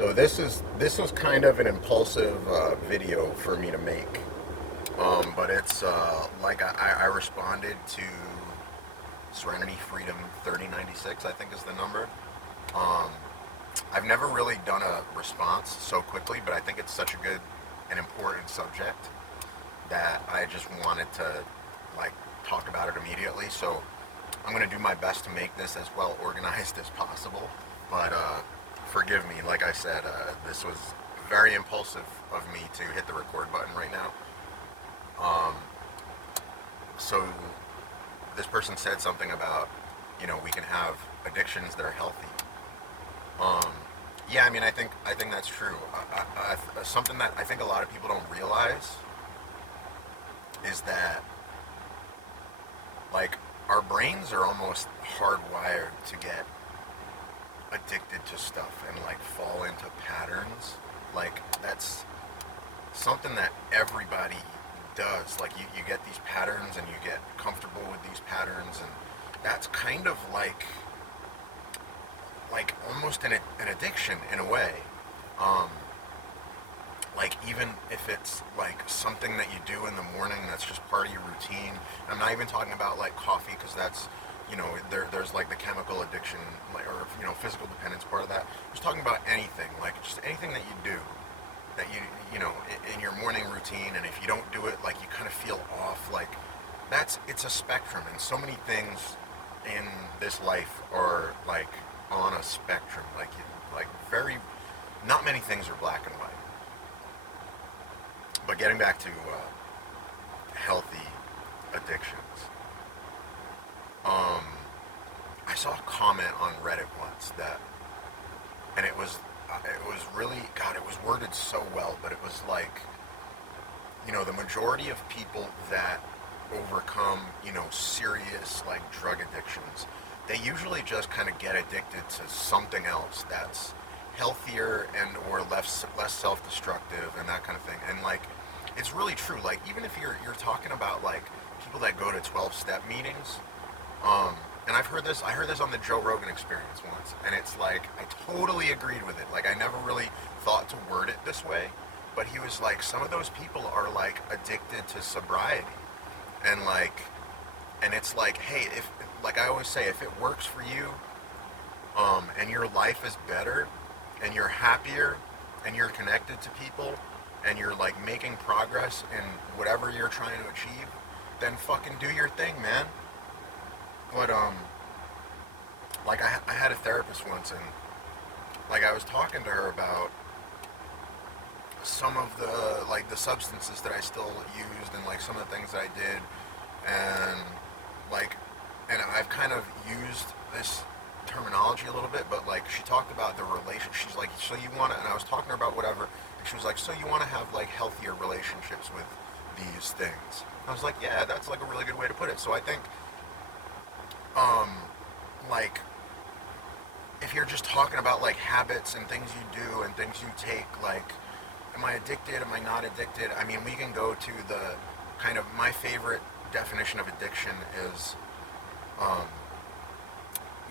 So this was kind of an impulsive video for me to make, but it's like I responded to Serenity Freedom 3096, I think is the number. Um, I've never really done a response so quickly, but I think it's such a good and important subject that I just wanted to like talk about it immediately. So I'm gonna do my best to make this as well organized as possible. But forgive me, like I said, this was very impulsive of me to hit the record button right now. Um, so this person said something about, we can have addictions that are healthy. Um, yeah, I mean, I think that's true. Something that I think a lot of people don't realize is that like our brains are almost hardwired to get addicted to stuff and like fall into patterns. Like that's something that everybody does. Like you get these patterns and you get comfortable with these patterns, and that's kind of like almost an addiction in a way. Um, like even if it's like something that you do in the morning that's just part of your routine. I'm not even talking about like coffee because that's there's like the chemical addiction like, or physical dependence part of that. I'm just talking about anything, like just anything that you do that in your morning routine, and if you don't do it, like you kind of feel off. Like it's a spectrum, and so many things in this life are like on a spectrum. Like very not many things are black and white. But getting back to healthy addictions, um, I saw a comment on Reddit once that, and it was really God. It was worded so well, but it was like, the majority of people that overcome, serious like drug addictions, they usually just kind of get addicted to something else that's healthier and or less self-destructive and that kind of thing. And like it's really true. Like even if you're talking about like people that go to 12-step meetings, um and I heard this on the Joe Rogan Experience once, and it's like I totally agreed with it. Like I never really thought to word it this way, but he was like some of those people are like addicted to sobriety. And like and it's like, hey, if like I always say, if it works for you, and your life is better, and you're happier, and you're connected to people, and you're like making progress in whatever you're trying to achieve, then fucking do your thing, man. But like I had a therapist once, and like I was talking to her about some of the substances that I still used, and like some of the things that I did, and like and I've kind of used this terminology a little bit, but like she talked about the relation. She's like, so you want to, and I was talking to her about whatever, and she was like, so you want to have like healthier relationships with these things. I was like, yeah, that's like a really good way to put it. So I think, um, like if you're just talking about like habits and things you do and things you take, like, am I addicted? Am I not addicted? I mean, we can go to the kind of my favorite definition of addiction is um,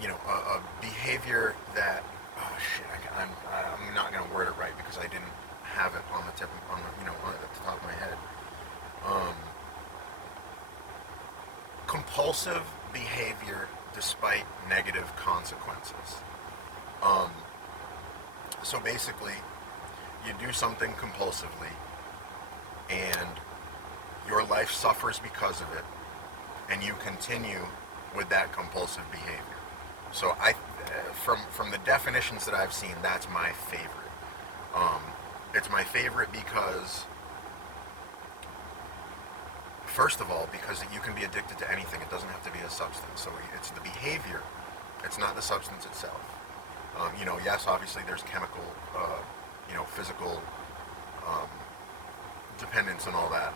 a behavior that, oh shit, I'm not gonna word it right because I didn't have it on the tip on the on the top of my head. Um, Compulsive behavior despite negative consequences. Um, so basically, you do something compulsively, and your life suffers because of it, and you continue with that compulsive behavior. So from the definitions that I've seen, that's my favorite. Um, it's my favorite because, first of all, because you can be addicted to anything. It doesn't have to be a substance. So it's the behavior. It's not the substance itself. Yes, obviously there's chemical, physical um, dependence and all that.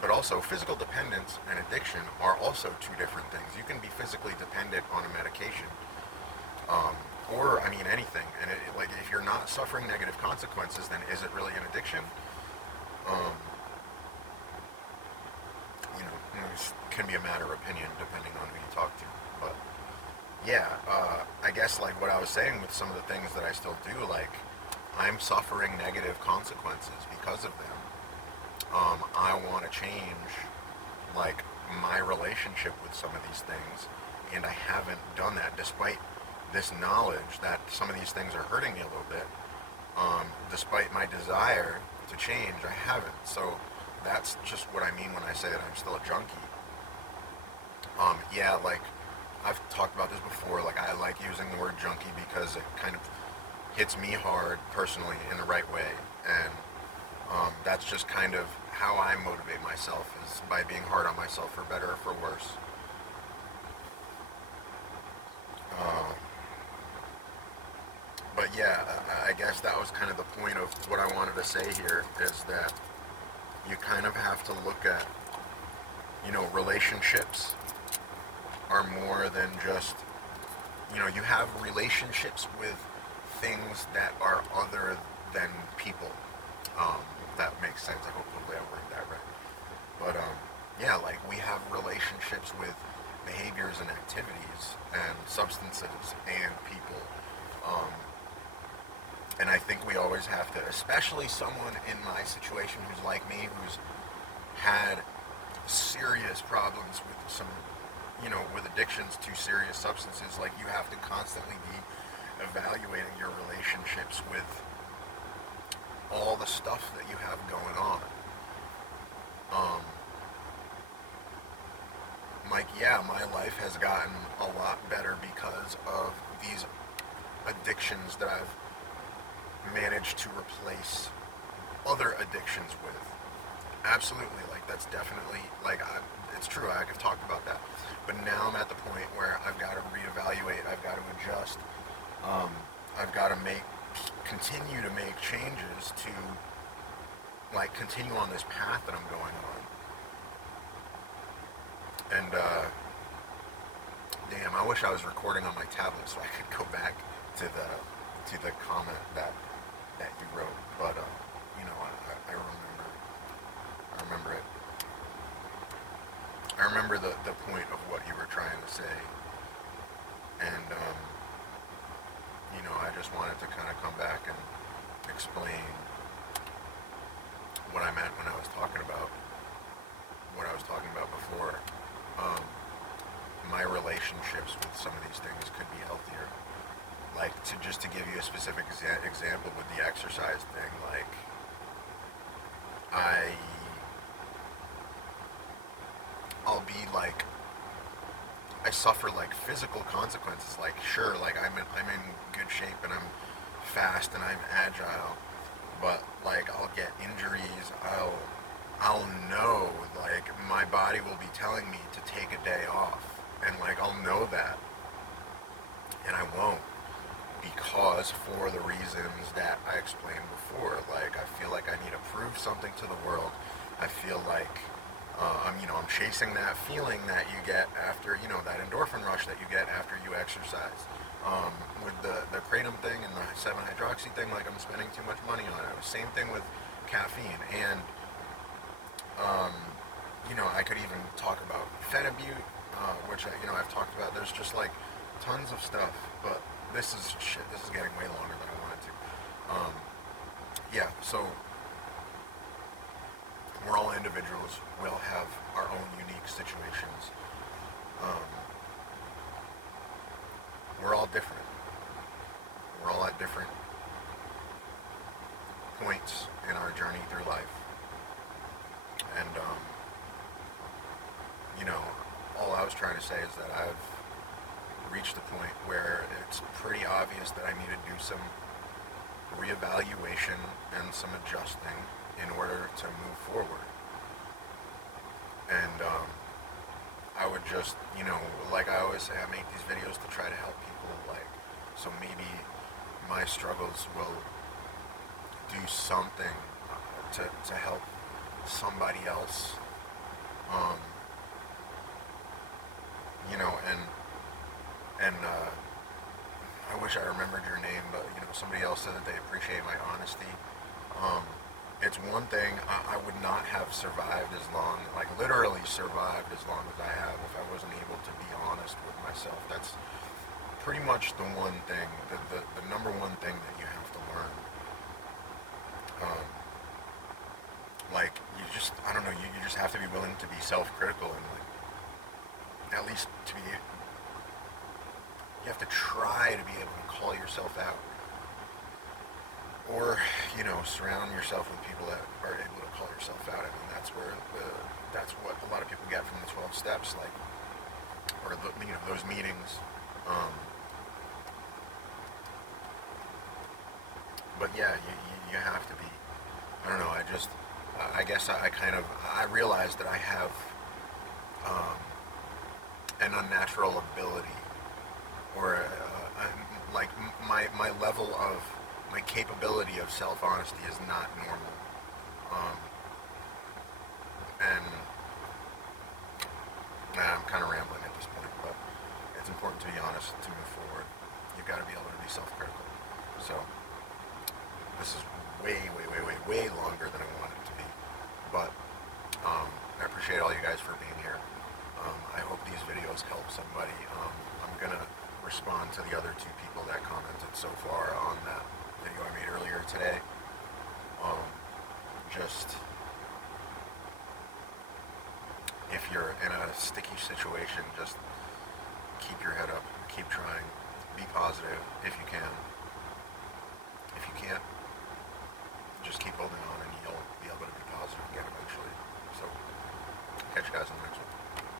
But also, physical dependence and addiction are also two different things. You can be physically dependent on a medication, um, or I mean anything. And like, if you're not suffering negative consequences, then is it really an addiction? Um, it can be a matter of opinion depending on who you talk to. But yeah, I guess like what I was saying with some of the things that I still do, like I'm suffering negative consequences because of them. I want to change, like, my relationship with some of these things, and I haven't done that despite this knowledge that some of these things are hurting me a little bit. Despite my desire to change, I haven't. So that's just what I mean when I say that I'm still a junkie. Yeah, like, I've talked about this before. Like, I like using the word junkie because it kind of hits me hard personally in the right way, and that's just kind of how I motivate myself, is by being hard on myself, for better or for worse. Uh, but yeah, I guess that was kind of the point of what I wanted to say here, is that you kind of have to look at, relationships are more than just, you have relationships with things that are other than people. Um, that makes sense. Hopefully I worded that right. But yeah, like, we have relationships with behaviors and activities and substances and people. Um, and I think we always have to, especially someone in my situation who's like me, who's had serious problems with with addictions to serious substances. Like, you have to constantly be evaluating your relationships with all the stuff that you have going on. Um, like, yeah, my life has gotten a lot better because of these addictions that I've managed to replace other addictions with. Absolutely, like, that's definitely, like, it's true. I have talked about that, but now I'm at the point where I've got to reevaluate. I've got to adjust. Um, I've got to continue to make changes to, like, continue on this path that I'm going on. And damn, I wish I was recording on my tablet so I could go back to the comment that you wrote. But I remember it. I remember the point of what you were trying to say, and I just wanted to kind of come back and explain what I meant when I was talking about what I was talking about before. Um, my relationships with some of these things could be healthier. Like, to give you a specific example with the exercise thing, like, I I'll be like, I suffer, like, physical consequences. Like, sure, like, I'm in good shape and I'm fast and I'm agile, but, like, I'll get injuries. I'll know, like, my body will be telling me to take a day off, and, like, I'll know that, and I won't, because for the reasons that I explained before. Like, I feel like I need to prove something to the world. I feel like I'm chasing that feeling that you get after, that endorphin rush that you get after you exercise. With the kratom thing and the 7-hydroxy thing, like, I'm spending too much money on it. Same thing with caffeine. And um, I could even talk about Phenibut, which I've talked about. There's just, like, tons of stuff, but this is shit. This is getting way longer than I wanted to. Um, yeah, so we're all individuals. We'll have our own unique situations. Um, we're all different. We're all at different points in our journey through life. And, all I was trying to say is that I've reached a point where it's pretty obvious that I need to do some reevaluation and some adjusting in order to move forward. And I would just, like I always say, I make these videos to try to help people, like, so maybe my struggles will do something to help somebody else. Um, and I wish I remembered your name, but, somebody else said that they appreciate my honesty. Um, it's one thing, I would not have survived as long, like, literally survived as long as I have, if I wasn't able to be honest with myself. That's pretty much the one thing, the number one thing that you have to learn. self-critical and like at least to be, you have to try to be able to call yourself out, or surround yourself with people that are able to call yourself out. I mean, that's what a lot of people get from the 12 steps, like, or those meetings. But yeah, you have to be. I don't know. I guess I realized that I have an unnatural ability, or like my level of my capability of self honesty is not normal. And I'm kind of rambling at this point, but it's important to be honest to move forward. You've got to be able to be self-critical. So this is way longer than I wanted it to be, but I appreciate all you guys for being here. I hope these videos help somebody. I'm gonna respond to the other two people that commented so far on that video I made earlier today. Just if you're in a sticky situation, just keep your head up, keep trying, be positive if you can. If you can't, just keep holding on and you'll be able to be positive again eventually. So, catch you guys in the next one.